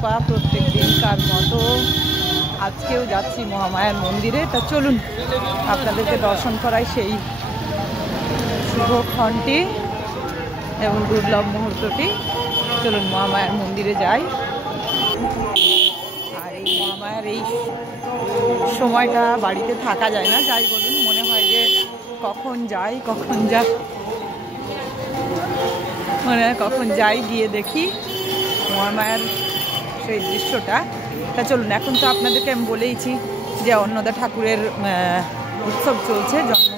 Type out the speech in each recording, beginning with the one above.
সুতপা প্রত্যেক দিনকার মতো আজকেও যাচ্ছি মহামায়ার মন্দিরে। তা চলুন আপনাদেরকে দর্শন করাই সেই শুভক্ষণটি এবং দুর্লভ মুহূর্তটি। চলুন মহামায়ার মন্দিরে যাই। আর এই মহামায়ার এই সময়টা বাড়িতে থাকা যায় না, যাই বলুন, মনে হয় যে কখন যাই মনে হয় কখন যাই, গিয়ে দেখি মহামায়ার সেই দৃশ্যটা। তা চলুন, এখন তো আপনাদেরকে আমি বলেইছি যে অন্নদা ঠাকুরের উৎসব চলছে, জন্ম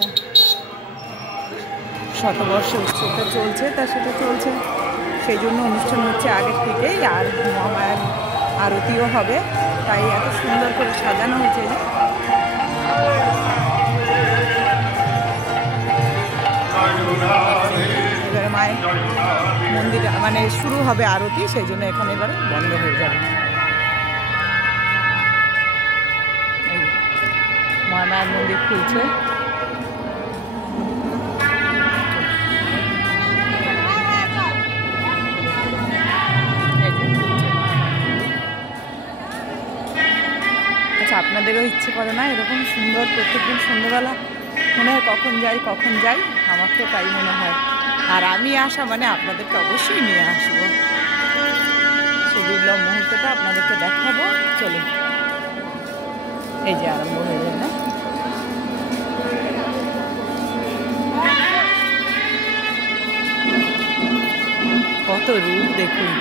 শতবর্ষ উৎসবটা চলছে, তা সেটা চলছে, সেই জন্য অনুষ্ঠান হচ্ছে আগের থেকেই। আর মহামায়ার আরতিও হবে, তাই এত সুন্দর করে সাজানো হয়েছে। এবারে মায়ের মন্দিরে মানে শুরু হবে আরতি, সেই জন্য এখানে এবারে বন্ধ হয়ে যাবে। মহামায়ার মন্দির খুলছে। আচ্ছা, আপনাদেরও ইচ্ছে করে না এরকম সুন্দর প্রত্যেকদিন সন্ধ্যাবেলা মনে হয় কখন যাই? আমার তো তাই মনে হয়। আর আমি আসা মানে আপনাদেরকে অবশ্যই নিয়ে আসবো, সেই দুর্লভ মুহূর্তটা আপনাদেরকে দেখাবো। চলুন, এই যে আরম্ভ হয়ে যায় না, কত রূপ দেখুন।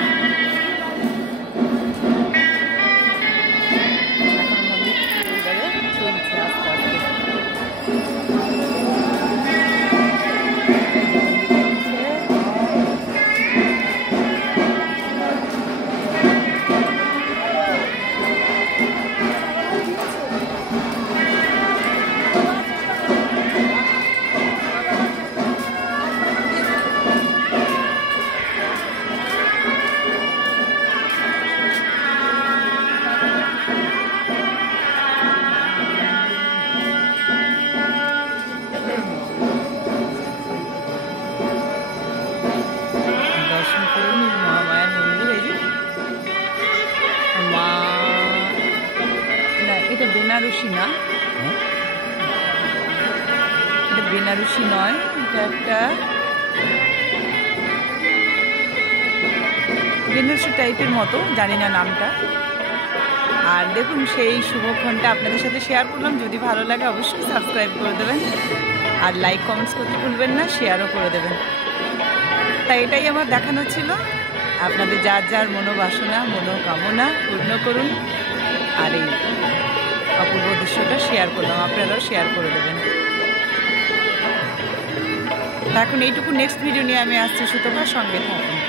বেনারসি না, এটা বেনারসি নয়, এটা একটা বেনারসি টাইপের মতো, জানি না নামটা। আর দেখুন সেই শুভক্ষণটা আপনাদের সাথে শেয়ার করলাম। যদি ভালো লাগে অবশ্যই সাবস্ক্রাইব করে দেবেন, আর লাইক কমেন্টস করতে ভুলবেন না, শেয়ারও করে দেবেন। তাই এটাই আমার দেখানো ছিল। আপনাদের যার যার মনোবাসনা মনোকামনা পূর্ণ করুন। আর এই অপূর্ব দৃশ্যটা শেয়ার করলাম, আপনারাও শেয়ার করে দেবেন। এখন এইটুকু, নেক্সট ভিডিও নিয়ে আমি আসছি, সুতরাং সঙ্গে থাকুন।